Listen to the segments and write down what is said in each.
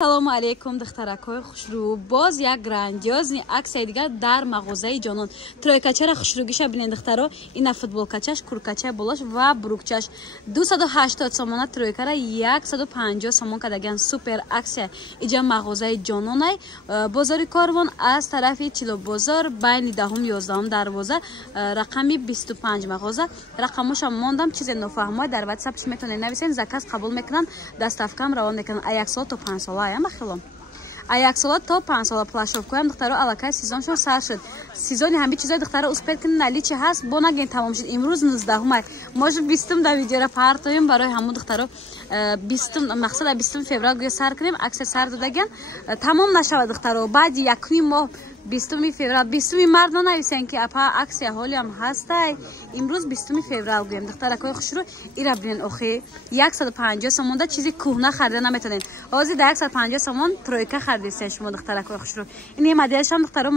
салому алейкум духтаракҳои хушрӯ. Боз як грандиозни аксияи дигар дар мағозаи ҷонон. Тройкачара хушрӯгиша бинед духтаро. Ина футболкачаш, куркача болош ва бурукчаш 280 сомона тройкара 150 сомон кадаган супер аксия. Иҷа мағозаи ҷононай бозори Корвон аз тарафи Чилобозор байни 10-11 дарвоза рақами 25 мағоза. Рақамошам мондам чизе нофаҳмой дар WhatsApp метонед нависен, заказ қабул мекунан, доставкам равон мекунан. А 1 сол то 5 сола махилом. А 1 сола то 5 сола плашовкоям духтаро алакай сезоншон сар шуд. Сезони ҳами чизои духтаро успех кин нали чи ҳаст бо наген тамом шуд. Имрӯз 19 май. Може 20 да видеора партоим барои ҳамун духтаро 20 мақсад 20 феврал гӯё сар кунем. Аксия сар додаган тамом нашавад духтаро. Баъди якуни моҳ 20 феврал 20 март нависен ки апа аксия ҳолиам ҳастай. Имрӯз 20 феврал гӯем духтаракои хушрӯ ира бинен охи 150 сомон да чизи кӯҳна харида наметонен. ҳозир да 150 сомон тройка харидисен шумо духтаракои хушрӯ. ин моделшам духтаро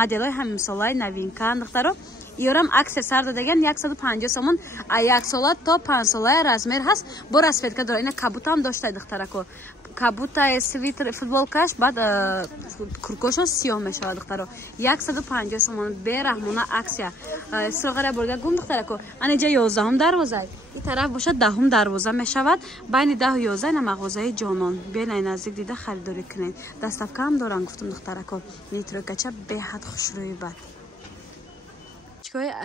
моделҳои ҳамимсолаи новинкан духтаро. иёрам аксия сар додаган 150 сомон а 1 сола то 5 солаи размер ҳаст. Бо расветка дора. Ина кабутам доштай духтарако. Кабута свитер футболкаш баъд куркошон сиёҳ мешавад духтаро. 150 сомон бераҳмона аксия. силғара бурга гум духтарако. Аниҷа 11 дарвоза. ин тараф бошад 10 дарвоза мешавад. Байни 10 ва 11 на мағозаи ҷонон. Бенай наздик дида харидорӣ кунед. Доставка ҳам дорам гуфтам духтарако. Нитрокача беҳад хушрӯи бад.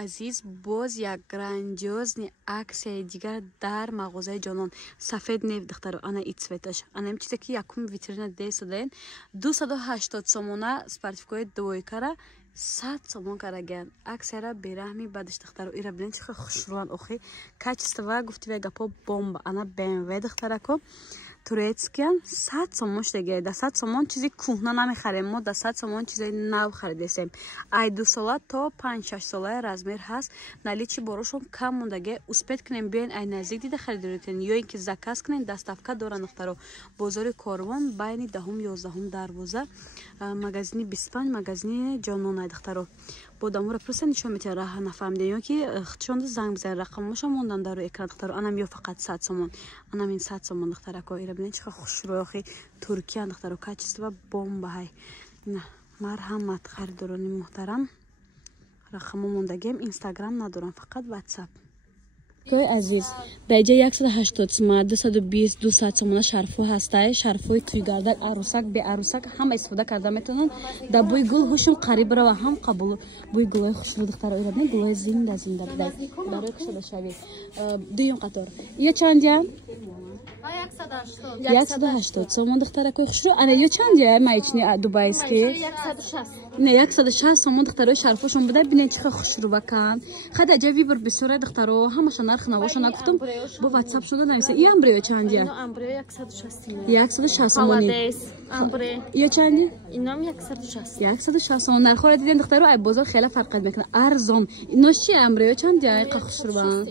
Азиз, боз як грандиозни аксияи дигар дар мағозаи ҷонон. Сафед нефт духтаро. Ана ин цветаш. Ана ин чизе ки якум витрина десодаен 280 сомона спартификои двойкара 100 сомон караган. Аксияра бераҳми бадаш духтаро. ира бинен чихо хушрӯан охи. Качество гуфтива гапо бомба. Ана BMW духтарако. турецкиан 100 сомон штеге. Да 100 сомон чизи кӯҳна намехарем. Мо да 100 сомон чизои нав харидесем. Ай 2 сола то 5-6 солаи размер ҳаст. Нали чи борошон кам мондаге. Успет кунем биен ай наздик дида харидорӣ кунем. ё ин ки заказ кунем доставка доран духтаро. Бозори Корвон байни 10-11 дарвоза. Магазини 25 магазини ҷонон ай духтаро. Бодамора просто нишон метавад раҳ нафаҳмиде ё ки худшон занг бизан рақамоша мондан дар экран духтаро. Анам ё фақат 100 сомон. Анам ин 100 сомон духтарако. ира бинен чихо хушрӯ охи туркия духтаро. Качество бомба ҳай. На марҳамат харидорони муҳтарам. Рақамо мондагем инстаграм надорам, фақат WhatsApp. Ой азиз, баҷа 180 сомон 220 200 сомона шарфу ҳастай. Шарфуи тӯйгардан арӯсак бе арӯсак ҳама истифода карда метавонанд. Да бӯи гул ҳушум қариб рава ҳам қабул. Бӯи гулои хушрӯ духтаро. ира бинен гулои зинда бидай. Барои кушода шавӣ. Дуюм қатор. ё чандя? 180 сомон духтаракои хушрӯ. Ана ё чандя маечни дубайский? 160. Не 160 сомон духтарои шарфошон буда бинен чихо хушрӯбакан. Хада ҷа вибр бисёра духтаро ҳамаша нарх навоша нагуфтам. Бо WhatsApp шуда нависа. И амбре чандя? Амбре 160. 160 сомони. Амбре. ё чандя? Инам 160. 160 сомон. Нархора диден духтаро ай бозор хела фарқ мекунад. Арзон. Инош чи амбре ё чандя? Qa хушрӯбан.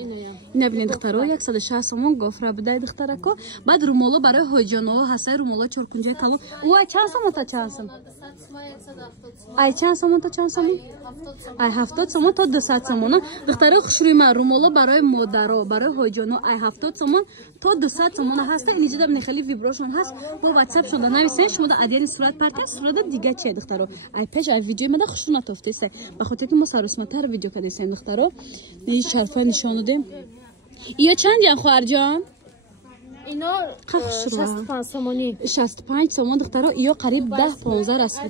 Ина бинен духтаро 160 сомон гофра будай духтарако. Баъд румоло барои ҳоҷиёно ҳастай румоло чоркунҷаи калон. Ой чанд сомон та чанд сомон? Ай чанд сомон та чанд сомон? Ай 70 сомон то 200 сомон. духтаро хушрӯи ман румоло барои модаро, барои ҳоҷиёно ай 70 сомон то 200 сомон ҳаста. Инҷода бинен хеле виброшон ҳаст. Бо WhatsApp шуда нависен шумо да адиани сурат партия сурада дига че духтаро. Ай пеш ай видеои мада хушрӯ натофтеса. Ба хотири ки мо сарусматар видео кадесем духтаро. Ин шарфа нишон додем. ё чанд ян хоҳарҷон? Ино 65 сомони. 65 сомон духтаро. ё қариб 10-15 раст.